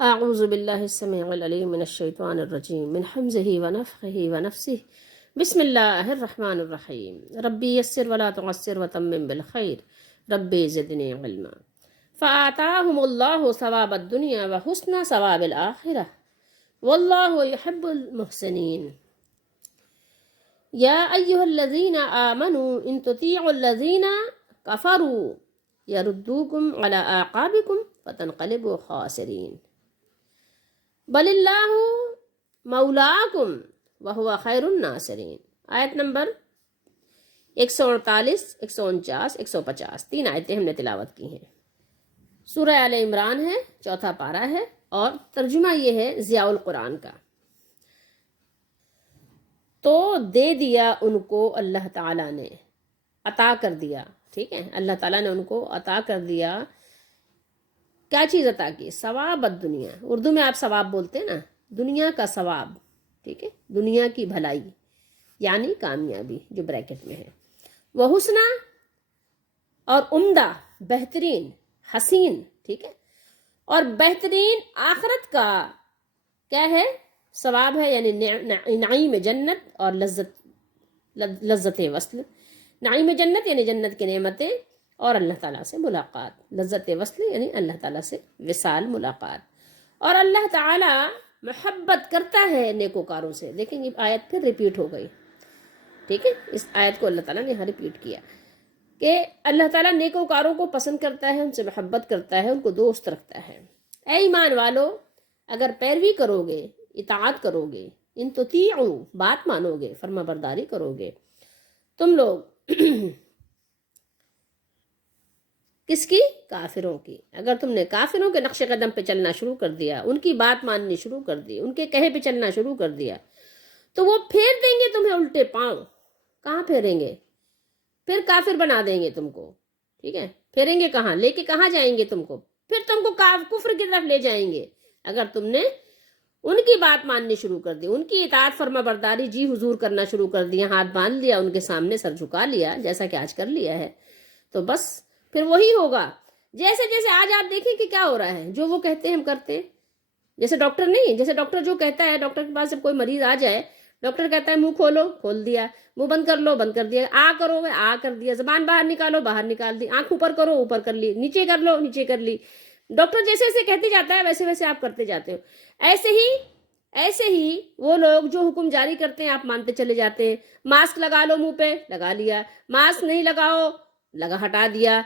اعوذ باللہ السمیع العلیم من الشیطان الرجیم من حمزہ ونفخہ ونفسہ بسم اللہ الرحمن الرحیم ربی یسر ولا تعسر وتمم بالخیر ربی زدنی علما فآتاہم اللہ ثواب الدنیا وحسن ثواب الآخرہ واللہ یحب المحسنین یا ایہا الذین آمنوا ان تطیعوا الذین کفروا یردوکم علی اعقابکم فتنقلبوا خاسرین بل اللہ مولاکم وہو خیر الناصرین۔ آیت نمبر 148، 149، 150، 3 آیتیں ہم نے تلاوت کی ہیں۔ سورہ آل عمران ہے، 4 پارہ ہے، اور ترجمہ یہ ہے ضیاء القرآن کا۔ تو دے دیا ان کو اللہ تعالیٰ نے، عطا کر دیا، ٹھیک ہے، اللہ تعالیٰ نے ان کو عطا کر دیا۔ کیا چیز عطا کی؟ ثواب الدنیا، اردو میں آپ ثواب بولتے ہیں نا، دنیا کا ثواب، ٹھیک ہے، دنیا کی بھلائی یعنی کامیابی جو بریکٹ میں ہے، وہ حسنہ اور عمدہ، بہترین، حسین، ٹھیک ہے، اور بہترین آخرت کا کیا ہے؟ ثواب ہے، یعنی نعیم جنت اور لذت وصل۔ نعیم جنت یعنی جنت کی نعمتیں، اور اللہ تعالیٰ سے ملاقات، لذت وصل یعنی اللہ تعالیٰ سے وصال، ملاقات۔ اور اللہ تعالیٰ محبت کرتا ہے نیکوکاروں سے۔ دیکھیں یہ آیت پھر ریپیٹ ہو گئی، ٹھیک ہے، اس آیت کو اللہ تعالیٰ نے یہاں ریپیٹ کیا کہ اللہ تعالیٰ نیکوکاروں کو پسند کرتا ہے، ان سے محبت کرتا ہے، ان کو دوست رکھتا ہے۔ اے ایمان والو، اگر پیروی کرو گے، اطاعت کرو گے، ان تطیعوا، بات مانو گے، فرما برداری کرو گے تم لوگ کس کی؟ کافروں کی۔ اگر تم نے کافروں کے نقش قدم پہ چلنا شروع کر دیا، ان کی بات ماننی شروع کر دی، ان کے کہے پہ چلنا شروع کر دیا، تو وہ پھیر دیں گے تمہیں الٹے پاؤں۔ کہاں پھیریں گے؟ پھر کافر بنا دیں گے تم کو، ٹھیک ہے، پھیریں گے کہاں؟ لے کے کہاں جائیں گے تم کو؟ پھر تم کو کفر کی طرف لے جائیں گے اگر تم نے ان کی بات ماننی شروع کر دی، ان کی اطاعت فرما برداری جی حضور کرنا شروع کر دیا، ہاتھ باندھ لیا، ان کے سامنے سر جھکا لیا، جیسا کہ آج کر لیا ہے، تو بس پھر وہی ہوگا۔ جیسے جیسے آج آپ دیکھیں کہ کیا ہو رہا ہے، جو وہ کہتے ہیں ہم کرتے ہیں۔ جیسے ڈاکٹر نہیں، جیسے ڈاکٹر جو کہتا ہے، ڈاکٹر کے پاس جب کوئی مریض آ جائے، ڈاکٹر کہتا ہے منہ کھولو، کھول دیا، منہ بند کر لو، بند کر دیا، آ کرو گے، آ کر دیا، زبان باہر نکالو، باہر نکال دی، آنکھ اوپر کرو، اوپر کر لی، نیچے کر لو، نیچے کر لی۔ ڈاکٹر جیسے جیسے کہتے جاتا ہے ویسے ویسے آپ کرتے جاتے ہو۔ ایسے ہی وہ لوگ جو حکم جاری کرتے ہیں آپ مانتے چلے جاتے ہیں۔ ماسک لگا لو منہ پہ، لگا لیا، ماسک نہیں لگاؤ، ہٹا دیا،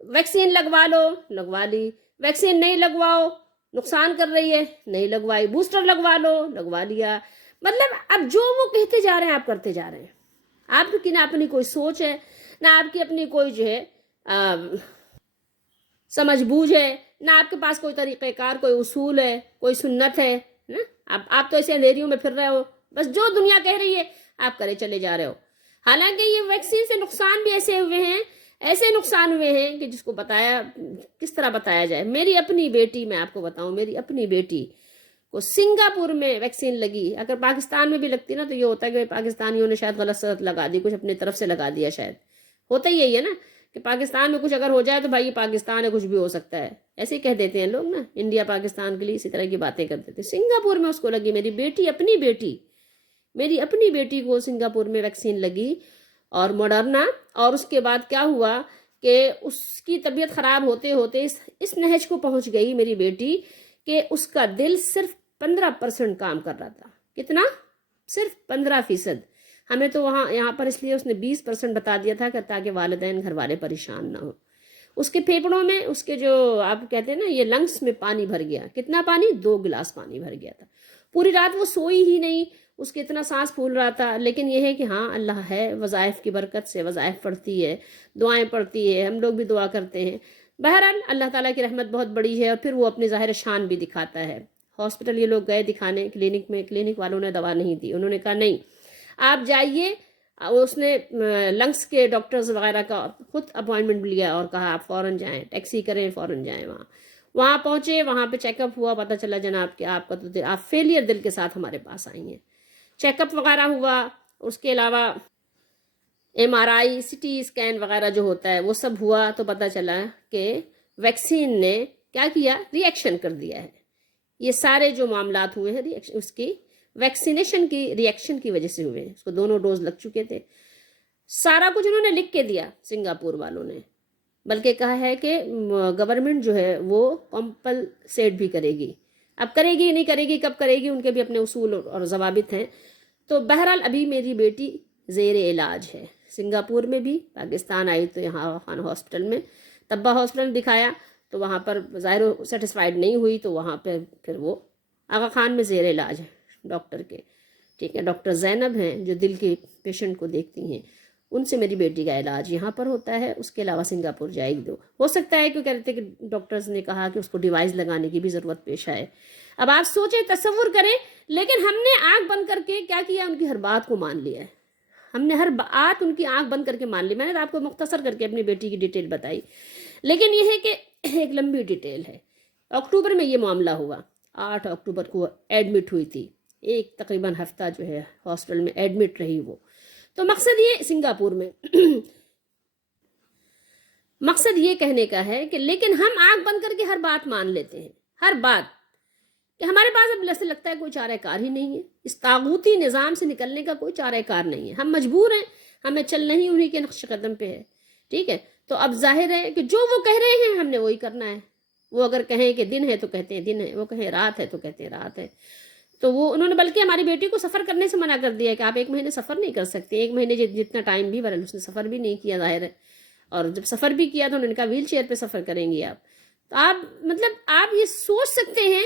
ویکسین لگوا لو، لگوا لی، ویکسین نہیں لگواؤ نقصان کر رہی ہے، نہیں لگوائی، بوسٹر لگوا لو، لگوا لیا۔ مطلب اب جو وہ کہتے جا رہے ہیں آپ کرتے جا رہے ہیں۔ آپ کی نہ اپنی کوئی سوچ ہے، نہ آپ کی اپنی کوئی جو ہے سمجھ بوجھ ہے، نہ آپ کے پاس کوئی طریقہ کار، کوئی اصول ہے، کوئی سنت ہے نا؟ آپ تو ایسے اندھیریوں میں پھر رہے ہو، بس جو دنیا کہہ رہی ہے آپ کرے چلے جا رہے ہو۔ حالانکہ یہ ویکسین سے نقصان بھی ایسے نقصان ہوئے ہیں کہ جس کو بتایا کس طرح بتایا جائے۔ میری اپنی بیٹی، میں آپ کو بتاؤں، میری اپنی بیٹی کو سنگاپور میں ویکسین لگی۔ اگر پاکستان میں بھی لگتی نا تو یہ ہوتا ہے کہ پاکستانیوں نے شاید غلط سلط لگا دی، کچھ اپنی طرف سے لگا دیا، شاید ہوتا ہی یہی ہے نا کہ پاکستان میں کچھ اگر ہو جائے تو بھائی پاکستان ہے، کچھ بھی ہو سکتا ہے، ایسے ہی کہہ دیتے ہیں لوگ نا، انڈیا پاکستان کے لیے اسی طرح کی باتیں کرتے تھے۔ سنگاپور میں اس کو لگی، میری اپنی بیٹی کو سنگاپور میں ویکسین لگی، اور موڈرنا۔ اور اس کے بعد کیا ہوا کہ اس کی طبیعت خراب ہوتے ہوتے اس نہج کو پہنچ گئی میری بیٹی کہ اس کا دل صرف 15% کام کر رہا تھا۔ کتنا؟ صرف 15%۔ ہمیں تو یہاں پر اس لیے اس نے 20% بتا دیا تھا کہ تاکہ والدین گھر والے پریشان نہ ہو۔ اس کے پھیپڑوں میں، اس کے جو آپ کہتے ہیں نا یہ لنگس میں پانی بھر گیا۔ کتنا پانی؟ 2 گلاس پانی بھر گیا تھا۔ پوری رات وہ سوئی ہی نہیں، اس کے اتنا سانس پھول رہا تھا۔ لیکن یہ ہے کہ ہاں اللہ ہے، وظائف کی برکت سے وظائف پڑھتی ہے، دعائیں پڑھتی ہے، ہم لوگ بھی دعا کرتے ہیں۔ بہرحال اللہ تعالیٰ کی رحمت بہت بڑی ہے، اور پھر وہ اپنی ظاہر شان بھی دکھاتا ہے۔ ہاسپٹل یہ لوگ گئے دکھانے، کلینک میں، کلینک والوں نے دوا نہیں دی، انہوں نے کہا نہیں آپ جائیے۔ اس نے لنگس کے ڈاکٹرز وغیرہ کا خود اپوائنٹمنٹ لیا اور کہا آپ فوراً جائیں، ٹیکسی کریں، فوراً جائیں۔ وہاں پہنچے، وہاں پہ چیک اپ ہوا، پتہ چلا جناب کہ آپ کا تو آپ فیلئر دل کے ساتھ ہمارے پاس آئی ہیں۔ چیک اپ وغیرہ ہوا، اس کے علاوہ MRI، CT اسکین وغیرہ جو ہوتا ہے وہ سب ہوا، تو پتہ چلا کہ ویکسین نے کیا کیا؟ ری ایکشن کر دیا ہے، یہ سارے جو معاملات ہوئے ہیں اس کی ویکسینیشن کی ریئیکشن کی وجہ سے ہوئے ہیں. اس کو دونوں ڈوز لگ چکے تھے. سارا کچھ انہوں نے لکھ کے دیا سنگاپور والوں نے، بلکہ کہا ہے کہ گورنمنٹ جو ہے وہ کمپلسیٹ بھی کرے گی. اب کرے گی نہیں کرے گی، کب کرے گی، ان کے بھی اپنے اصول اور ضوابط ہیں. تو بہرحال ابھی میری بیٹی زیر علاج ہے سنگاپور میں بھی. پاکستان آئی تو یہاں خان ہاسپٹل میں، طبہ ہاسپٹل میں دکھایا تو وہاں پر ظاہر سیٹسفائیڈ نہیں ہوئی، تو وہاں پہ پھر وہ آغا خان میں زیر علاج ہے ڈاکٹر کے. ٹھیک ہے، ڈاکٹر زینب ہیں جو دل کے پیشنٹ کو دیکھتی ہیں، ان سے میری بیٹی کا علاج یہاں پر ہوتا ہے. اس کے علاوہ سنگاپور جائے گی. ہو سکتا ہے کہ کہتے کہ ڈاکٹرز نے کہا کہ اس کو ڈیوائس لگانے کی بھی ضرورت پیش آئے. اب آپ سوچیں، تصور کریں، لیکن ہم نے آنکھ بند کر کے کیا کیا، ان کی ہر بات کو مان لیا ہے. ہم نے ہر بات ان کی آنکھ بند کر کے مان لی. میں نے آپ کو مختصر کر کے اپنی بیٹی کی ڈیٹیل بتائی، لیکن یہ ہے کہ ایک لمبی ڈیٹیل ہے. اکتوبر میں یہ معاملہ ہوا. 8 اکتوبر کو ایڈمٹ ہوئی تھی، ایک تقریباً ہفتہ جو ہے ہاسپٹل میں ایڈمٹ رہی وہ. تو مقصد یہ سنگاپور میں مقصد یہ کہنے کا ہے کہ لیکن ہم آنکھ بند کر کے ہر بات مان لیتے ہیں، ہر بات، کہ ہمارے پاس اب ایسے لگتا ہے کوئی چارہ کار ہی نہیں ہے. اس طاغوتی نظام سے نکلنے کا کوئی چارہ کار نہیں ہے. ہم مجبور ہیں، ہمیں چلنا ہی انہی کے نقش قدم پہ ہے. ٹھیک ہے، تو اب ظاہر ہے کہ جو وہ کہہ رہے ہیں ہم نے وہی کرنا ہے. وہ اگر کہیں کہ دن ہے تو کہتے ہیں دن ہے، وہ کہیں رات ہے تو کہتے ہیں رات ہے. تو وہ انہوں نے بلکہ ہماری بیٹی کو سفر کرنے سے منع کر دیا کہ آپ 1 مہینے سفر نہیں کر سکتے. 1 مہینے جتنا ٹائم بھی بہرحال اس نے سفر بھی نہیں کیا ظاہر ہے. اور جب سفر بھی کیا تو انہوں نے کہا ویل چیئر پہ سفر کریں گی آپ. تو آپ مطلب آپ یہ سوچ سکتے ہیں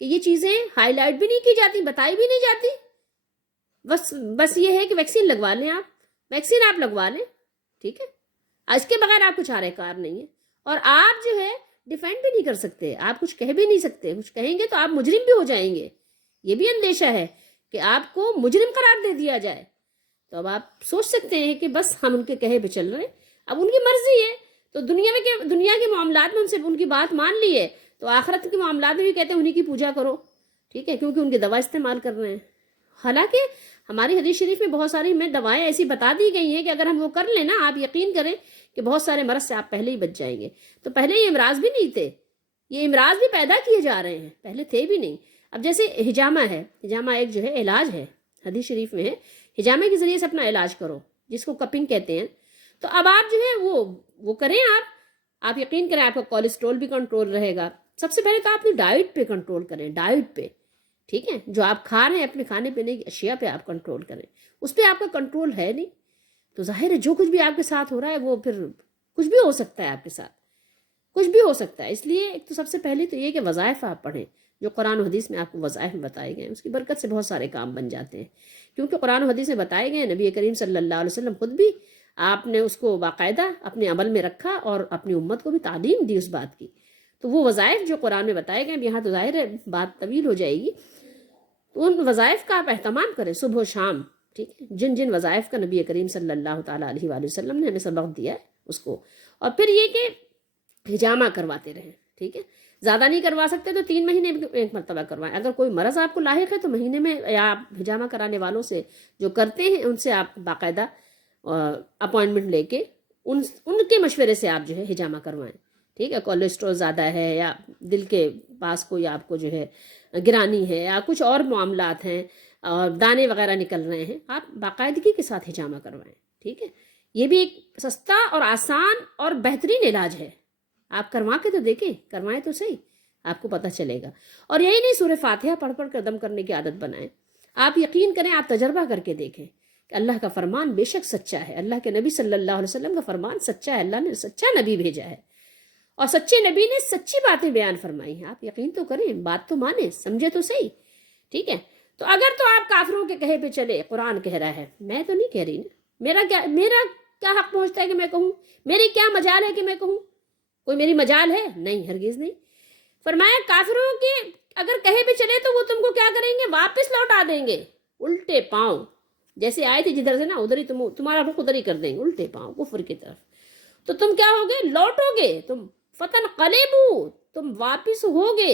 کہ یہ چیزیں ہائی لائٹ بھی نہیں کی جاتی، بتائی بھی نہیں جاتی. بس یہ ہے کہ ویکسین لگوا لیں، آپ ویکسین آپ لگوا لیں. ٹھیک ہے، اس کے بغیر آپ کچھ چارہ کار نہیں ہے. اور آپ جو ہے ڈیفینڈ بھی نہیں کر سکتے، آپ کچھ کہہ بھی نہیں سکتے. کچھ کہیں گے تو آپ مجرم بھی ہو جائیں گے. یہ بھی اندیشہ ہے کہ آپ کو مجرم قرار دے دیا جائے. تو اب آپ سوچ سکتے ہیں کہ بس ہم ان کے کہے پہ چل رہے ہیں. اب ان کی مرضی ہے. تو دنیا کے معاملات میں ان کی بات مان لی ہے، تو آخرت کے معاملات میں بھی کہتے ہیں انہی کی پوجا کرو. ٹھیک ہے، کیونکہ ان کی دوا استعمال کر رہے ہیں. حالانکہ ہماری حدیث شریف میں بہت ساری ہمیں دوائیں ایسی بتا دی گئی ہیں کہ اگر ہم وہ کر لیں نا، آپ یقین کریں کہ بہت سارے مرض سے آپ پہلے ہی بچ جائیں گے. تو پہلے یہ امراض بھی نہیں تھے، یہ امراض بھی پیدا کیے جا رہے ہیں، پہلے تھے بھی نہیں. اب جیسے حجامہ ہے، حجامہ ایک جو ہے علاج ہے، حدیث شریف میں ہے حجامہ کے ذریعے سے اپنا علاج کرو، جس کو کپنگ کہتے ہیں. تو اب آپ جو ہے وہ کریں. آپ یقین کریں آپ کا کولیسٹرول بھی کنٹرول رہے گا. سب سے پہلے تو آپ اپنی ڈائٹ پہ کنٹرول کریں، ڈائٹ پہ. ٹھیک ہے، جو آپ کھا رہے ہیں اپنے کھانے پینے کی اشیاء پہ آپ کنٹرول کریں. اس پہ آپ کا کنٹرول ہے نہیں، تو ظاہر ہے جو کچھ بھی آپ کے ساتھ ہو رہا ہے وہ پھر کچھ بھی ہو سکتا ہے، آپ کے ساتھ کچھ بھی ہو سکتا ہے. اس لیے ایک تو سب سے پہلے تو یہ کہ وظائف آپ پڑھیں، جو قرآن و حدیث میں آپ کو وظائف بتائے گئے ہیں، اس کی برکت سے بہت سارے کام بن جاتے ہیں. کیونکہ قرآن و حدیث میں بتائے گئے ہیں، نبی کریم صلی اللہ علیہ وسلم خود بھی آپ نے اس کو باقاعدہ اپنے عمل میں رکھا اور اپنی امت کو بھی تعلیم دی اس بات کی. تو وہ وظائف جو قرآن میں بتائے گئے ہیں، یہاں تو ظاہر ہے بات طویل ہو جائے گی، تو ان وظائف کا آپ اہتمام کریں صبح و شام. ٹھیک ہے، جن وظائف کا نبی کریم صلی اللہ تعالیٰ علیہ وآلہ وسلم نے ہمیں سبق دیا ہے اس کو. اور پھر یہ کہ حجامہ کرواتے رہیں. ٹھیک ہے، زیادہ نہیں کروا سکتے تو 3 مہینے میں ایک مرتبہ کروائیں. اگر کوئی مرض آپ کو لاحق ہے تو مہینے میں، یا آپ حجامہ کرانے والوں سے جو کرتے ہیں ان سے آپ باقاعدہ اپوائنٹمنٹ لے کے ان کے مشورے سے آپ جو ہے حجامہ کروائیں. ٹھیک ہے، کولیسٹرول زیادہ ہے یا دل کے پاس کوئی آپ کو جو ہے گرانی ہے یا کچھ اور معاملات ہیں اور دانے وغیرہ نکل رہے ہیں، آپ باقاعدگی کے ساتھ حجامہ کروائیں. ٹھیک ہے، یہ بھی ایک سستا اور آسان اور بہترین علاج ہے. آپ کروا کے تو دیکھیں، کروائیں تو صحیح، آپ کو پتہ چلے گا. اور یہی نہیں، سورہ فاتحہ پڑھ پڑھ کر دم کرنے کی عادت بنائیں. آپ یقین کریں، آپ تجربہ کر کے دیکھیں کہ اللہ کا فرمان بے شک سچا ہے. اللہ کے نبی صلی اللہ علیہ وسلم کا فرمان سچا ہے. اللہ نے سچا نبی بھیجا ہے اور سچے نبی نے سچی باتیں بیان فرمائی ہیں. آپ یقین تو کریں، بات تو مانیں، سمجھے تو صحیح. ٹھیک ہے، تو اگر تو آپ کافروں کے کہے پہ چلے، قرآن کہہ رہا ہے، میں تو نہیں کہہ رہی نا. میرا کیا حق پہنچتا ہے کہ میں کہوں؟ میری کیا مجال ہے کہ میں کہوں؟ کوئی میری مجال ہے؟ نہیں، ہرگز نہیں. فرمایا کافروں کے اگر کہے پہ چلے تو وہ تم کو کیا کریں گے؟ واپس لوٹا دیں گے الٹے پاؤں. جیسے آئے تھے جدھر سے نا، ادھر ہی تمہارا رخ ادھر ہی کر دیں گے، الٹے پاؤں کفر کی طرف. تو تم کیا ہوگے؟ لوٹو گے تم. فتن قلیبو، تم واپس ہوگے.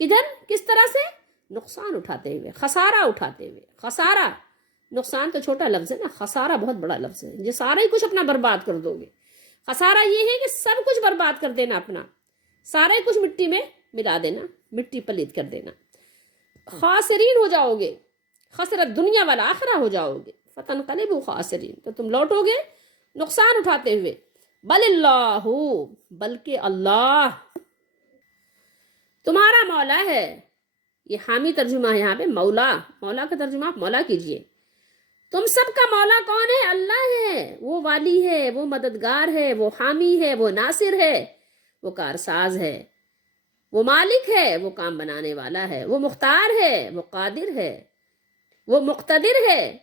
کدھر؟ کس طرح سے؟ نقصان اٹھاتے ہوئے، خسارہ اٹھاتے ہوئے. خسارہ، نقصان تو چھوٹا لفظ ہے نا، خسارہ بہت بڑا لفظ ہے. یہ سارا ہی کچھ اپنا برباد کر دو گے. خسارہ یہ ہے کہ سب کچھ برباد کر دینا، اپنا سارا ہی کچھ مٹی میں ملا دینا. مٹی پلیت کر دینا. خاسرین ہو جاؤ گے, خسرت دنیا والآخرہ ہو جاؤ گے. فتنقلبوا خاسرین, تو تم لوٹو گے نقصان اٹھاتے ہوئے. بل اللہ, بلکہ اللہ تمہارا مولا ہے. یہ حامی ترجمہ ہے یہاں پہ, مولا, مولا کا ترجمہ آپ مولا کیجئے. تم سب کا مولا کون ہے؟ اللہ ہے. وہ والی ہے, وہ مددگار ہے, وہ حامی ہے, وہ ناصر ہے, وہ کارساز ہے, وہ مالک ہے, وہ کام بنانے والا ہے, وہ مختار ہے, وہ قادر ہے, وہ مقتدر ہے.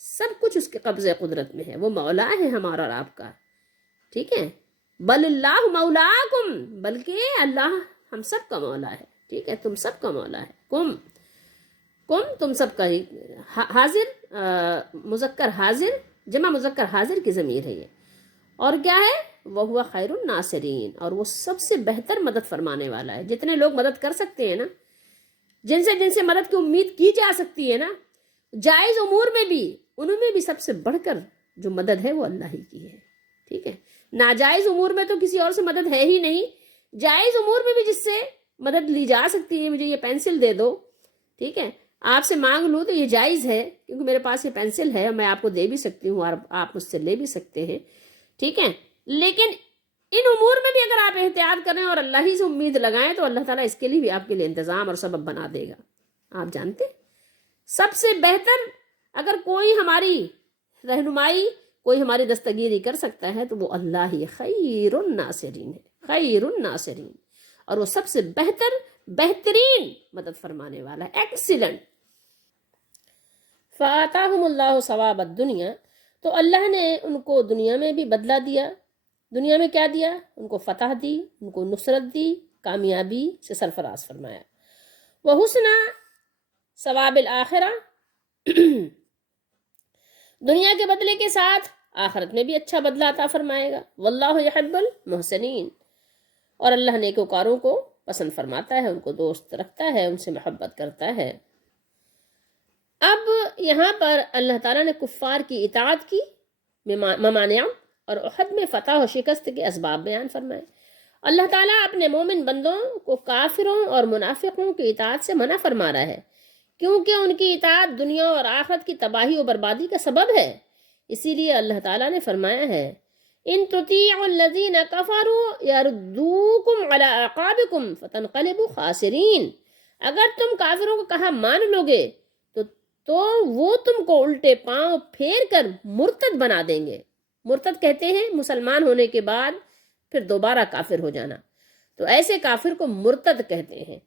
سب کچھ اس کے قبضے قدرت میں ہے. وہ مولا ہے ہمارا اور آپ کا. ٹھیک ہے. بل اللہ مولاکم, بلکہ اللہ ہم سب کا مولا ہے. ٹھیک ہے, تم سب کا مولا ہے. کم تم سب کا ہی. حاضر مذکر حاضر, جمع مذکر حاضر کی ضمیر ہے یہ. اور کیا ہے؟ وَهُوَ خَيْرُ النَّاصِرِينَ, اور وہ سب سے بہتر مدد فرمانے والا ہے. جتنے لوگ مدد کر سکتے ہیں نا, جن سے مدد کی امید کی جا سکتی ہے نا, جائز امور میں بھی, انہوں میں بھی سب سے بڑھ کر جو مدد ہے وہ اللہ ہی کی ہے. ٹھیک ہے. ناجائز امور میں تو کسی اور سے مدد ہے ہی نہیں. جائز امور میں بھی جس سے مدد لی جا سکتی ہے, مجھے یہ پینسل دے دو, ٹھیک ہے, آپ سے مانگ لوں تو یہ جائز ہے, کیونکہ میرے پاس یہ پینسل ہے, میں آپ کو دے بھی سکتی ہوں اور آپ مجھ سے لے بھی سکتے ہیں. ٹھیک ہے. لیکن ان امور میں بھی اگر آپ احتیاط کریں اور اللہ ہی سے امید لگائیں تو اللہ تعالیٰ اس کے لیے بھی آپ کے لیے انتظام اور سبب بنا دے گا. آپ جانتے سب سے بہتر اگر کوئی ہماری رہنمائی, کوئی ہماری دستگیری کر سکتا ہے تو وہ اللہ ہی خیر الناصرین ہے. خیر الناصرین, اور وہ سب سے بہترین مدد فرمانے والا ہے. ایکسیلنٹ. فآتاہم اللہ ثواب الدنیا, تو اللہ نے ان کو دنیا میں بھی بدلہ دیا. دنیا میں کیا دیا؟ ان کو فتح دی, ان کو نصرت دی, کامیابی سے سرفراز فرمایا. وحسن ثواب الآخرہ, دنیا کے بدلے کے ساتھ آخرت میں بھی اچھا بدلہ عطا فرمائے گا. واللہ یحب المحسنین, اور اللہ نیکوکاروں کو پسند فرماتا ہے, ان کو دوست رکھتا ہے, ان سے محبت کرتا ہے. اب یہاں پر اللہ تعالیٰ نے کفار کی اطاعت کی ممانع اور احد میں فتح و شکست کے اسباب بیان فرمائے. اللہ تعالیٰ اپنے مومن بندوں کو کافروں اور منافقوں کی اطاعت سے منع فرما رہا ہے, کیونکہ ان کی اطاعت دنیا اور آخرت کی تباہی و بربادی کا سبب ہے. اسی لیے اللہ تعالیٰ نے فرمایا ہے, ان تطیعوا الذین کفروا یردوکم علی اعقابکم فتنقلبوا خاسرین, اگر تم کافروں کو کہا مان لو گے تو وہ تم کو الٹے پاؤں پھیر کر مرتد بنا دیں گے. مرتد کہتے ہیں مسلمان ہونے کے بعد پھر دوبارہ کافر ہو جانا, تو ایسے کافر کو مرتد کہتے ہیں.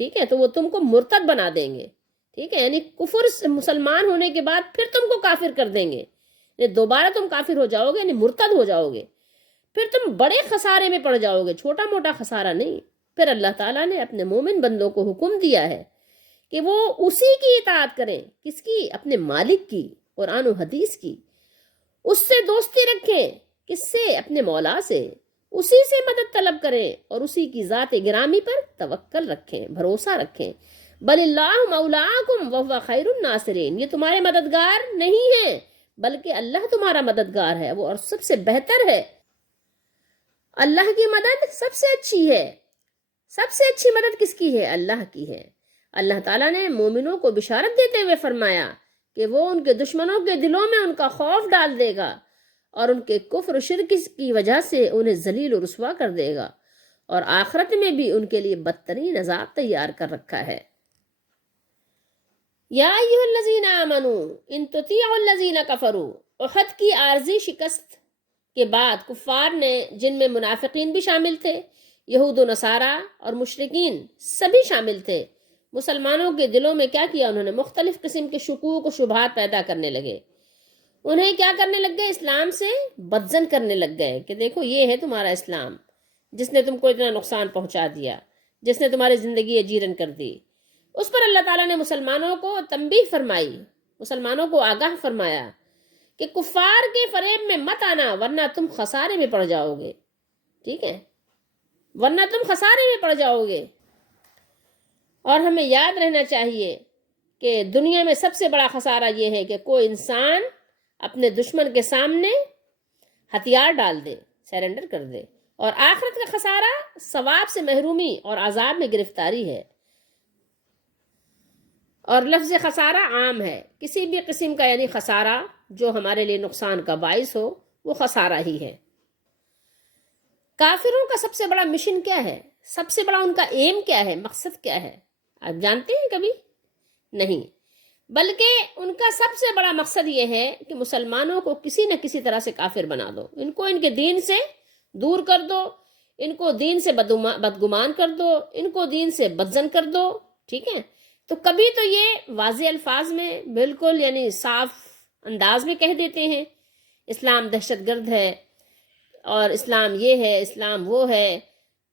ٹھیک ہے. تو وہ تم کو مرتد بنا دیں گے. ٹھیک ہے, یعنی کفر سے مسلمان ہونے کے بعد پھر تم کو کافر کر دیں گے, یعنی دوبارہ تم کافر ہو جاؤ گے, یعنی مرتد ہو جاؤ گے, پھر تم بڑے خسارے میں پڑ جاؤ گے, چھوٹا موٹا خسارہ نہیں. پھر اللہ تعالیٰ نے اپنے مومن بندوں کو حکم دیا ہے کہ وہ اسی کی اطاعت کریں. کس کی؟ اپنے مالک کی, قرآن و حدیث کی. اس سے دوستی رکھیں. کس سے؟ اپنے مولا سے. اسی سے مدد طلب کریں اور اسی کی ذات گرامی پر توکل رکھیں, بھروسہ رکھیں. بل اللہ مولاکم وہو خیر الناصرین, یہ تمہارے مددگار نہیں ہیں بلکہ اللہ تمہارا مددگار ہے, وہ اور سب سے بہتر ہے. اللہ کی مدد سب سے اچھی ہے. سب سے اچھی مدد کس کی ہے؟ اللہ کی ہے. اللہ تعالیٰ نے مومنوں کو بشارت دیتے ہوئے فرمایا کہ وہ ان کے دشمنوں کے دلوں میں ان کا خوف ڈال دے گا اور ان کے کفر و شرک کی وجہ سے انہیں ذلیل و رسوا کر دے گا, اور آخرت میں بھی ان کے لیے بدترین عذاب تیار کر رکھا ہے. یا ایھا الذین آمنوا ان تطیعوا الذین کفروا, احد کی عارضی شکست کے بعد کفار نے, جن میں منافقین بھی شامل تھے, یہود و نصارہ اور مشرکین سبھی شامل تھے, مسلمانوں کے دلوں میں کیا کیا انہوں نے؟ مختلف قسم کے شکوک و شبہات پیدا کرنے لگے. انہیں کیا کرنے لگ گئے؟ اسلام سے بدظن کرنے لگ گئے کہ دیکھو یہ ہے تمہارا اسلام جس نے تم کو اتنا نقصان پہنچا دیا, جس نے تمہاری زندگی اجیرن کر دی. اس پر اللہ تعالیٰ نے مسلمانوں کو تنبیہ فرمائی, مسلمانوں کو آگاہ فرمایا کہ کفار کے فریب میں مت آنا ورنہ تم خسارے میں پڑ جاؤ گے. ٹھیک ہے, ورنہ تم خسارے میں پڑ جاؤ گے. اور ہمیں یاد رہنا چاہیے کہ دنیا میں سب سے بڑا خسارہ یہ ہے کہ کوئی انسان اپنے دشمن کے سامنے ہتھیار ڈال دے, سیرنڈر کر دے, اور آخرت کا خسارہ ثواب سے محرومی اور عذاب میں گرفتاری ہے. اور لفظ خسارہ عام ہے، کسی بھی قسم کا یعنی خسارہ جو ہمارے لیے نقصان کا باعث ہو وہ خسارہ ہی ہے. کافروں کا سب سے بڑا مشن کیا ہے؟ سب سے بڑا ان کا ایم کیا ہے؟ مقصد کیا ہے؟ آپ جانتے ہیں کبھی؟ نہیں، بلکہ ان کا سب سے بڑا مقصد یہ ہے کہ مسلمانوں کو کسی نہ کسی طرح سے کافر بنا دو، ان کو ان کے دین سے دور کر دو، ان کو دین سے بدگمان کر دو، ان کو دین سے بدزن کر دو. ٹھیک ہے، تو کبھی تو یہ واضح الفاظ میں بالکل یعنی صاف انداز میں کہہ دیتے ہیں اسلام دہشت گرد ہے اور اسلام یہ ہے، اسلام وہ ہے،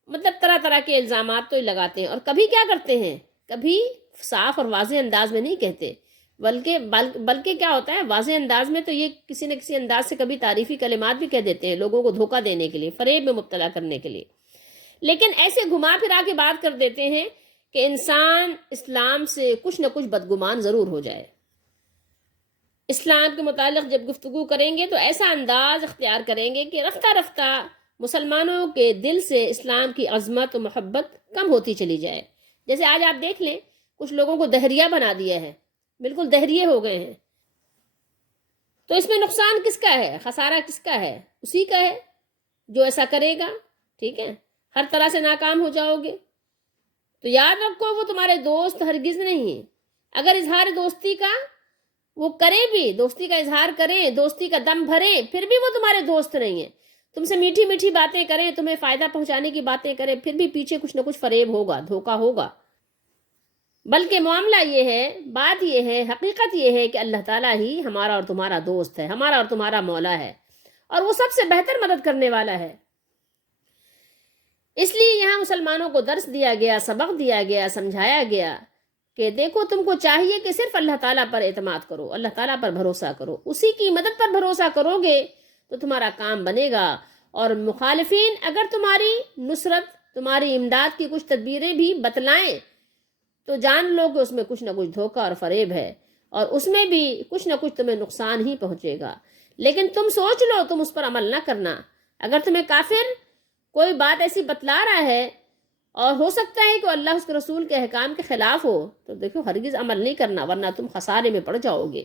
مطلب طرح طرح کے الزامات تو لگاتے ہیں. اور کبھی کیا کرتے ہیں، کبھی صاف اور واضح انداز میں نہیں کہتے، بلکہ کیا ہوتا ہے، واضح انداز میں تو یہ کسی نہ کسی انداز سے کبھی تعریفی کلمات بھی کہہ دیتے ہیں لوگوں کو دھوکہ دینے کے لیے، فریب میں مبتلا کرنے کے لیے. لیکن ایسے گھما پھرا کے بات کر دیتے ہیں کہ انسان اسلام سے کچھ نہ کچھ بدگمان ضرور ہو جائے. اسلام کے متعلق جب گفتگو کریں گے تو ایسا انداز اختیار کریں گے کہ رفتہ رفتہ مسلمانوں کے دل سے اسلام کی عظمت و محبت کم ہوتی چلی جائے. جیسے آج آپ دیکھ لیں کچھ لوگوں کو دہریہ بنا دیا ہے، بالکل دہریے ہو گئے ہیں. تو اس میں نقصان کس کا ہے، خسارہ کس کا ہے؟ اسی کا ہے جو ایسا کرے گا. ٹھیک ہے، ہر طرح سے ناکام ہو جاؤ گے. تو یاد رکھو وہ تمہارے دوست ہرگز نہیں. اگر اظہار دوستی کا وہ کریں بھی، دوستی کا اظہار کریں، دوستی کا دم بھریں، پھر بھی وہ تمہارے دوست نہیں ہیں. تم سے میٹھی میٹھی باتیں کریں، تمہیں فائدہ پہنچانے کی باتیں کریں، پھر بھی پیچھے کچھ نہ کچھ فریب ہوگا، دھوکہ ہوگا. بلکہ معاملہ یہ ہے، بات یہ ہے، حقیقت یہ ہے کہ اللہ تعالیٰ ہی ہمارا اور تمہارا دوست ہے، ہمارا اور تمہارا مولا ہے، اور وہ سب سے بہتر مدد کرنے والا ہے. اس لیے یہاں مسلمانوں کو درس دیا گیا، سبق دیا گیا، سمجھایا گیا کہ دیکھو تم کو چاہیے کہ صرف اللہ تعالیٰ پر اعتماد کرو، اللہ تعالیٰ پر بھروسہ کرو، اسی کی مدد پر بھروسہ کرو گے تو تمہارا کام بنے گا. اور مخالفین اگر تمہاری نصرت، تمہاری امداد کی کچھ تدبیریں بھی بتلائیں تو جان لو کہ اس میں کچھ نہ کچھ دھوکہ اور فریب ہے، اور اس میں بھی کچھ نہ کچھ تمہیں نقصان ہی پہنچے گا. لیکن تم سوچ لو، تم اس پر عمل نہ کرنا. اگر تمہیں کافر کوئی بات ایسی بتلا رہا ہے اور ہو سکتا ہے کہ اللہ اس کے رسول کے احکام کے خلاف ہو، تو دیکھو ہرگز عمل نہیں کرنا، ورنہ تم خسارے میں پڑ جاؤ گے.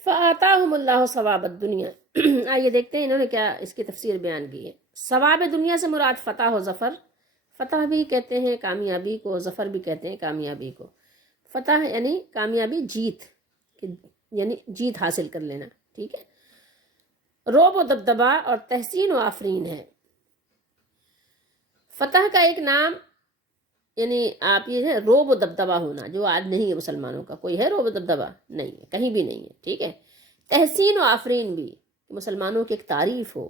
فَآتَاهُمُ اللَّهُ ثَوَابَ الدُّنْيَا. آئیے دیکھتے ہیں انہوں نے کیا اس کی تفسیر بیان کی ہے. ثواب دنیا سے مراد فتح و ظفر. فتح بھی کہتے ہیں کامیابی کو، ظفر بھی کہتے ہیں کامیابی کو. فتح یعنی کامیابی، جیت، یعنی جیت حاصل کر لینا. ٹھیک ہے، رعب و دبدبا اور تحسین و آفرین ہے. فتح کا ایک نام یعنی آپ یہ ہے رعب و دبدبا ہونا، جو آج نہیں ہے مسلمانوں کا. کوئی ہے رعب و دبدبا؟ نہیں ہے، کہیں بھی نہیں ہے. ٹھیک ہے، تحسین و آفرین بھی، مسلمانوں کی ایک تعریف ہو،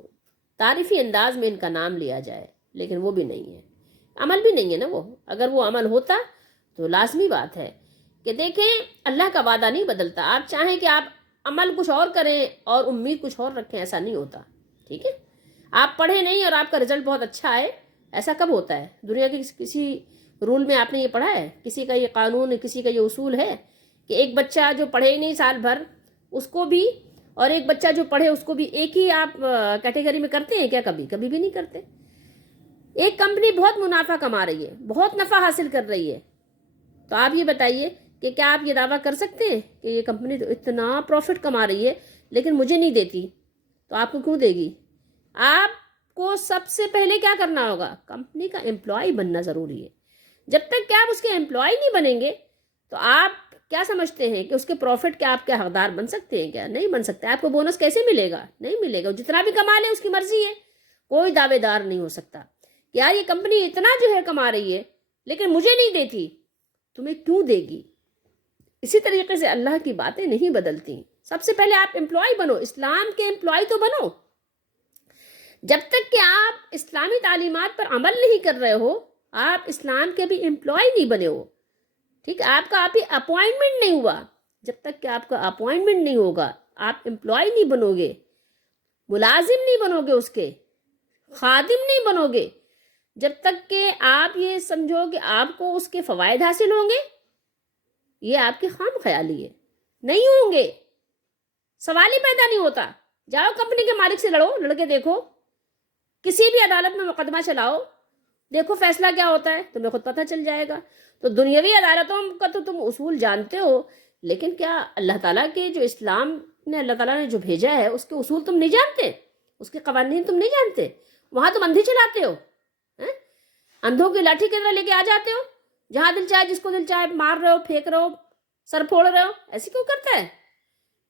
تعریفی انداز میں ان کا نام لیا جائے، لیکن وہ بھی نہیں ہے، عمل بھی نہیں ہے نا وہ. اگر وہ عمل ہوتا تو لازمی بات ہے کہ دیکھیں اللہ کا وعدہ نہیں بدلتا. آپ چاہیں کہ آپ عمل کچھ اور کریں اور امید کچھ اور رکھیں، ایسا نہیں ہوتا. ٹھیک ہے، آپ پڑھے نہیں اور آپ کا رزلٹ بہت اچھا آئے، ایسا کب ہوتا ہے؟ دنیا کے کسی رول میں آپ نے یہ پڑھا ہے؟ کسی کا یہ قانون، کسی کا یہ اصول ہے کہ ایک بچہ جو پڑھے ہی نہیں سال بھر اس کو بھی، اور ایک بچہ جو پڑھے اس کو بھی ایک ہی آپ کیٹیگری میں کرتے ہیں کیا؟ کبھی بھی نہیں کرتے. ایک کمپنی بہت منافع کما رہی ہے، بہت نفع حاصل کر رہی ہے، تو آپ یہ بتائیے کہ کیا آپ یہ دعویٰ کر سکتے ہیں کہ یہ کمپنی تو اتنا پروفٹ کما رہی ہے لیکن مجھے نہیں دیتی؟ تو آپ کو کیوں دے گی؟ آپ کو سب سے پہلے کیا کرنا ہوگا؟ کمپنی کا امپلائی بننا ضروری ہے. جب تک کہ آپ اس کے امپلائی نہیں بنیں گے تو آپ کیا سمجھتے ہیں کہ اس کے پروفٹ کے آپ کے حقدار بن سکتے ہیں کیا؟ نہیں بن سکتے. آپ کو بونس کیسے ملے گا؟ نہیں ملے گا. جتنا بھی کما لے اس کی مرضی ہے، کوئی دعوے دار نہیں ہو سکتا کہ یار یہ کمپنی اتنا جو ہے کما رہی ہے لیکن مجھے نہیں دیتی. تمہیں کیوں دے گی؟ اسی طریقے سے اللہ کی باتیں نہیں بدلتی. سب سے پہلے آپ امپلائی بنو، اسلام کے امپلائی تو بنو. جب تک کہ آپ اسلامی تعلیمات پر عمل نہیں کر رہے ہو آپ اسلام کے بھی امپلائی نہیں بنے ہو. ٹھیک ہے، آپ کا ابھی اپوائنٹمنٹ نہیں ہوا. جب تک کہ آپ کا اپوائنٹمنٹ نہیں ہوگا آپ امپلائی نہیں بنو گے، ملازم نہیں بنو گے، اس کے خادم نہیں بنو گے. جب تک کہ آپ یہ سمجھو کہ آپ کو اس کے فوائد حاصل ہوں گے، یہ آپ کی خام خیالی ہے، نہیں ہوں گے. سوال ہی پیدا نہیں ہوتا. جاؤ کمپنی کے مالک سے لڑو، لڑ کے دیکھو کسی بھی عدالت میں مقدمہ چلاؤ، دیکھو فیصلہ کیا ہوتا ہے، تمہیں خود پتہ چل جائے گا۔ تو دنیاوی عدالتوں کا تو تم اصول جانتے ہو، لیکن کیا اللہ تعالیٰ کے جو اسلام نے اللہ تعالیٰ نے جو بھیجا ہے اس کے اصول تم نہیں جانتے، اس کے قوانین تم نہیں جانتے؟ وہاں تم اندھی چلاتے ہو، ہیں؟ اندھوں کی لاٹھی کی طرح لے کے آ جاتے ہو، جہاں دل چاہے جس کو دل چاہے مار رہے ہو، پھینک رہے ہو، سر پھوڑ رہے ہو۔ ایسے کیوں کرتا ہے؟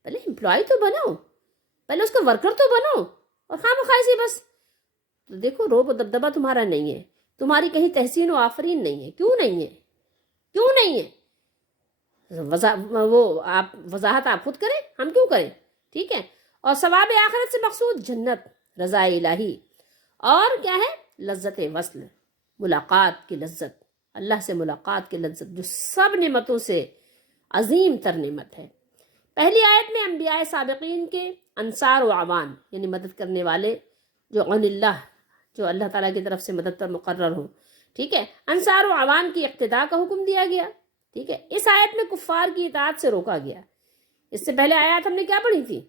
پہلے امپلائی تو بنو، پہلے اس کا ورکر تو بنو، اور خواہ مخواہ سے بس۔ تو دیکھو روب و دبدبہ تمہارا نہیں ہے، تمہاری کہیں تحسین و آفرین نہیں ہے۔ کیوں نہیں ہے؟ کیوں نہیں ہے؟ وہ آپ وضاحت آپ خود کریں، ہم کیوں کریں؟ ٹھیک ہے۔ اور ثواب آخرت سے مقصود جنت، رضا الہی، اور کیا ہے؟ لذت وصل، ملاقات کی لذت، اللہ سے ملاقات کی لذت، جو سب نعمتوں سے عظیم تر نعمت ہے۔ پہلی آیت میں انبیاء سابقین کے انصار و عوان، یعنی مدد کرنے والے جو عن اللہ، جو اللہ تعالیٰ کی طرف سے مدد پر مقرر ہوں، ٹھیک ہے، انصار و عوان کی اقتداء کا حکم دیا گیا۔ ٹھیک ہے، اس آیت میں کفار کی اطاعت سے روکا گیا۔ اس سے پہلے آیات ہم نے کیا پڑھی تھی؟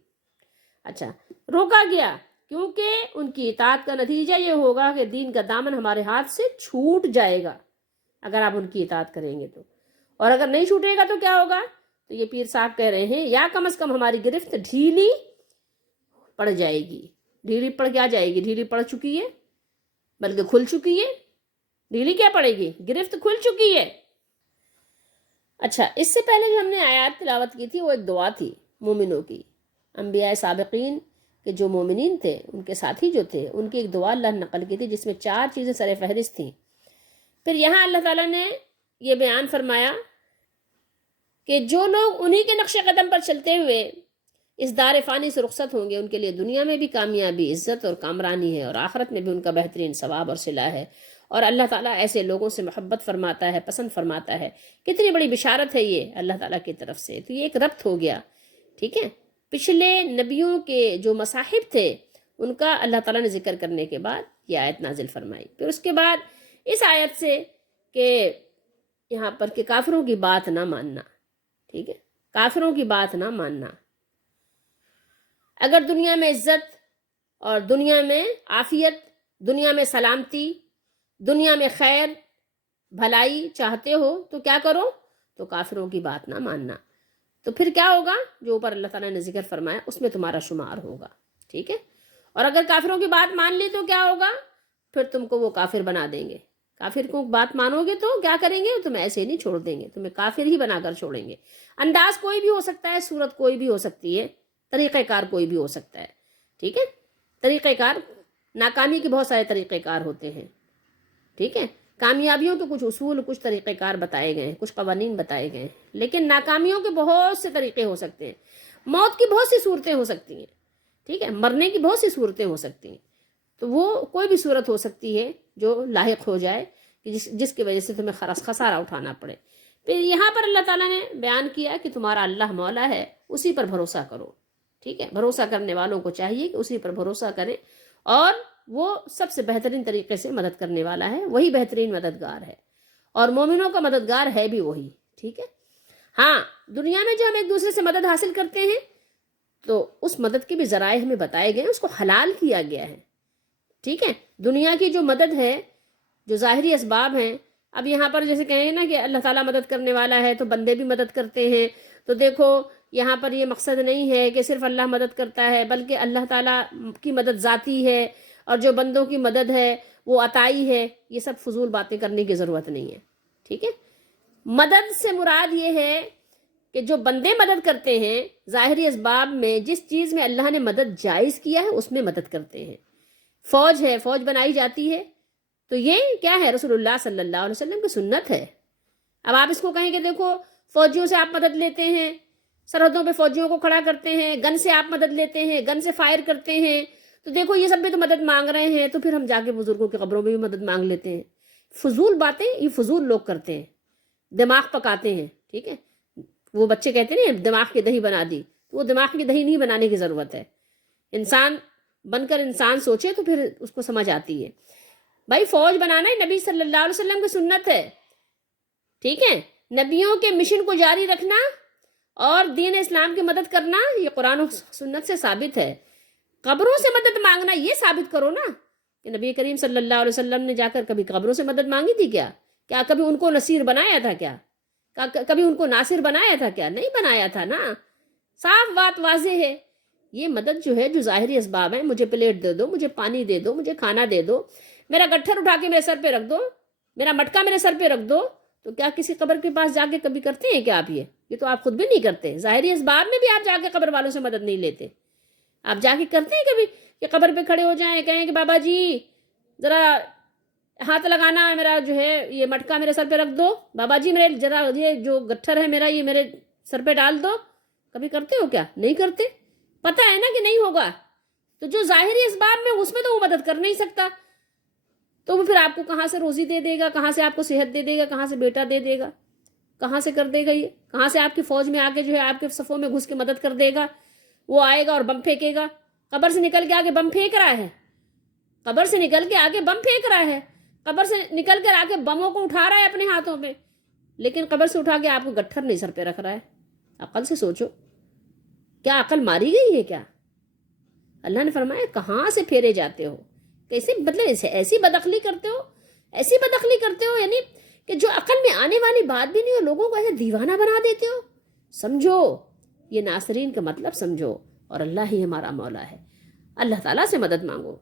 اچھا، روکا گیا کیونکہ ان کی اطاعت کا نتیجہ یہ ہوگا کہ دین کا دامن ہمارے ہاتھ سے چھوٹ جائے گا اگر آپ ان کی اطاعت کریں گے تو، اور اگر نہیں چھوٹے گا تو کیا ہوگا؟ تو یہ پیر صاحب کہہ رہے ہیں یا کم از کم ہماری گرفت ڈھیلی پڑ جائے گی۔ ڈھیلی پڑ کیا جائے گی؟ ڈھیلی پڑ چکی ہے، بلکہ کھل چکی ہے۔ ڈھیلی کیا پڑے گی؟ گرفت کھل چکی ہے۔ اچھا، اس سے پہلے جو ہم نے آیات تلاوت کی تھی وہ ایک دعا تھی مومنوں کی، انبیاء سابقین کے جو مومنین تھے، ان کے ساتھی جو تھے، ان کی ایک دعا اللہ نے نقل کی تھی جس میں 4 چیزیں سر فہرست تھیں۔ پھر یہاں اللہ تعالیٰ نے یہ بیان فرمایا کہ جو لوگ انہی کے نقش قدم پر چلتے ہوئے اس دار فانی سے رخصت ہوں گے، ان کے لیے دنیا میں بھی کامیابی، عزت اور کامرانی ہے، اور آخرت میں بھی ان کا بہترین ثواب اور صلہ ہے۔ اور اللہ تعالیٰ ایسے لوگوں سے محبت فرماتا ہے، پسند فرماتا ہے۔ کتنی بڑی بشارت ہے یہ اللہ تعالیٰ کی طرف سے۔ تو یہ ایک ربط ہو گیا، ٹھیک ہے۔ پچھلے نبیوں کے جو مصاحب تھے ان کا اللہ تعالیٰ نے ذکر کرنے کے بعد یہ آیت نازل فرمائی۔ پھر اس کے بعد اس آیت سے کہ یہاں پر کہ کافروں کی بات نہ ماننا، ٹھیک ہے، کافروں کی بات نہ ماننا۔ اگر دنیا میں عزت اور دنیا میں عافیت، دنیا میں سلامتی، دنیا میں خیر بھلائی چاہتے ہو تو کیا کرو؟ تو کافروں کی بات نہ ماننا۔ تو پھر کیا ہوگا؟ جو اوپر اللہ تعالیٰ نے ذکر فرمایا اس میں تمہارا شمار ہوگا، ٹھیک ہے۔ اور اگر کافروں کی بات مان لی تو کیا ہوگا؟ پھر تم کو وہ کافر بنا دیں گے۔ کافر کو بات مانو گے تو کیا کریں گے؟ تمہیں ایسے ہی نہیں چھوڑ دیں گے، تمہیں کافر ہی بنا کر چھوڑیں گے۔ انداز کوئی بھی ہو سکتا ہے، صورت کوئی بھی ہو سکتی ہے، طریقہ کار کوئی بھی ہو سکتا ہے، ٹھیک ہے۔ طریقہ کار، ناکامی کے بہت سارے طریقہ کار ہوتے ہیں، ٹھیک ہے۔ کامیابیوں کے کچھ اصول، کچھ طریقہ کار بتائے گئے ہیں، کچھ قوانین بتائے گئے ہیں، لیکن ناکامیوں کے بہت سے طریقے ہو سکتے ہیں، موت کی بہت سی صورتیں ہو سکتی ہیں، ٹھیک ہے، مرنے کی بہت سی صورتیں ہو سکتی ہیں۔ تو وہ کوئی بھی صورت ہو سکتی ہے جو لاحق ہو جائے کہ جس کی وجہ سے تمہیں خسارہ اٹھانا پڑے۔ پھر یہاں پر اللہ تعالیٰ نے بیان کیا کہ تمہارا اللہ مولا ہے، اسی پر بھروسہ کرو، ٹھیک ہے۔ بھروسہ کرنے والوں کو چاہیے کہ اسی پر بھروسہ کریں، اور وہ سب سے بہترین طریقے سے مدد کرنے والا ہے، وہی بہترین مددگار ہے، اور مومنوں کا مددگار ہے بھی وہی، ٹھیک ہے۔ ہاں، دنیا میں جو ہم ایک دوسرے سے مدد حاصل کرتے ہیں تو اس مدد کے بھی ذرائع ہمیں بتائے گئے ہیں، اس کو حلال کیا گیا ہے، ٹھیک ہے۔ دنیا کی جو مدد ہے، جو ظاہری اسباب ہیں، اب یہاں پر جیسے کہیں نا کہ اللہ تعالیٰ مدد کرنے والا ہے تو بندے بھی مدد کرتے ہیں، تو دیکھو یہاں پر یہ مقصد نہیں ہے کہ صرف اللہ مدد کرتا ہے، بلکہ اللہ تعالیٰ کی مدد ذاتی ہے، اور جو بندوں کی مدد ہے وہ عطائی ہے۔ یہ سب فضول باتیں کرنے کی ضرورت نہیں ہے، ٹھیک ہے۔ مدد سے مراد یہ ہے کہ جو بندے مدد کرتے ہیں ظاہری اسباب میں، جس چیز میں اللہ نے مدد جائز کیا ہے اس میں مدد کرتے ہیں۔ فوج ہے، فوج بنائی جاتی ہے، تو یہ کیا ہے؟ رسول اللہ صلی اللہ علیہ وسلم کی سنت ہے۔ اب آپ اس کو کہیں کہ دیکھو فوجیوں سے آپ مدد لیتے ہیں، سرحدوں پہ فوجیوں کو کھڑا کرتے ہیں، گن سے آپ مدد لیتے ہیں، گن سے فائر کرتے ہیں، تو دیکھو یہ سب بھی تو مدد مانگ رہے ہیں، تو پھر ہم جا کے بزرگوں کی قبروں میں بھی مدد مانگ لیتے ہیں۔ فضول باتیں یہ فضول لوگ کرتے ہیں، دماغ پکاتے ہیں، ٹھیک ہے۔ وہ بچے کہتے ہیں دماغ کی دہی بنا دی، تو وہ دماغ کی دہی نہیں بنانے کی ضرورت ہے۔ انسان بن کر انسان سوچے تو پھر اس کو سمجھ آتی ہے۔ بھائی فوج بنانا ہے نبی صلی اللہ علیہ وسلم کی سنت ہے، ٹھیک ہے۔ نبیوں کے مشن کو جاری رکھنا اور دین اسلام کی مدد کرنا یہ قرآن و سنت سے ثابت ہے۔ قبروں سے مدد مانگنا یہ ثابت کرو نا، کہ نبی کریم صلی اللہ علیہ وسلم نے جا کر کبھی قبروں سے مدد مانگی تھی کیا کبھی ان کو نصیر بنایا تھا کبھی ان کو ناصر بنایا تھا نہیں بنایا تھا نا. صاف بات واضح ہے. یہ مدد جو ہے جو ظاہری اسباب ہیں، مجھے پلیٹ دے دو، مجھے پانی دے دو، مجھے کھانا دے دو، میرا گٹھر اٹھا کے میرے سر پہ رکھ دو، میرا مٹکا میرے سر پہ رکھ دو، تو کیا کسی قبر کے پاس جا کے کبھی کرتے ہیں کیا آپ؟ یہ تو آپ خود بھی نہیں کرتے. ظاہری اسباب میں بھی آپ جا کے قبر والوں سے مدد نہیں لیتے. آپ جا کے کرتے ہیں کبھی کہ قبر پہ کھڑے ہو جائیں، کہیں کہ بابا جی ذرا ہاتھ لگانا، میرا جو ہے یہ مٹکا میرے سر پہ رکھ دو، بابا جی میرے ذرا یہ جو گٹھر ہے میرا یہ میرے سر پہ ڈال دو. کبھی کرتے ہو کیا؟ نہیں کرتے. پتہ ہے نا کہ نہیں ہوگا. تو جو ظاہری اسباب میں اس میں تو وہ مدد کر نہیں سکتا، تو وہ پھر آپ کو کہاں سے روزی دے دے گا، کہاں سے آپ کو صحت دے دے گا، کہاں سے بیٹا دے دے گا، کہاں سے کر دے گا؟ یہ کہاں سے آپ کی فوج میں آ کے جو ہے آپ کے صفوں میں گھس کے مدد کر دے گا؟ وہ آئے گا اور بم پھینکے گا. قبر سے نکل کے آگے بم پھینک رہا ہے، قبر سے نکل کے آگے بم پھینک رہا ہے، قبر سے نکل کر آگے بموں کو اٹھا رہا ہے اپنے ہاتھوں میں، لیکن قبر سے اٹھا کے آپ کو گٹھر نہیں سر پہ رکھ رہا ہے. عقل سے سوچو، کیا عقل ماری گئی ہے کیا؟ اللہ نے فرمایا کہاں سے پھیرے جاتے ہو، کیسے مطلب ایسی بدعقلی کرتے ہو، ایسی بدعقلی کرتے ہو، یعنی کہ جو عقل میں آنے والی بات بھی نہیں ہو، لوگوں کو ایسے دیوانہ بنا دیتے ہو. سمجھو یہ ناصرین کا مطلب سمجھو، اور اللہ ہی ہمارا مولا ہے. اللہ تعالیٰ سے مدد مانگو.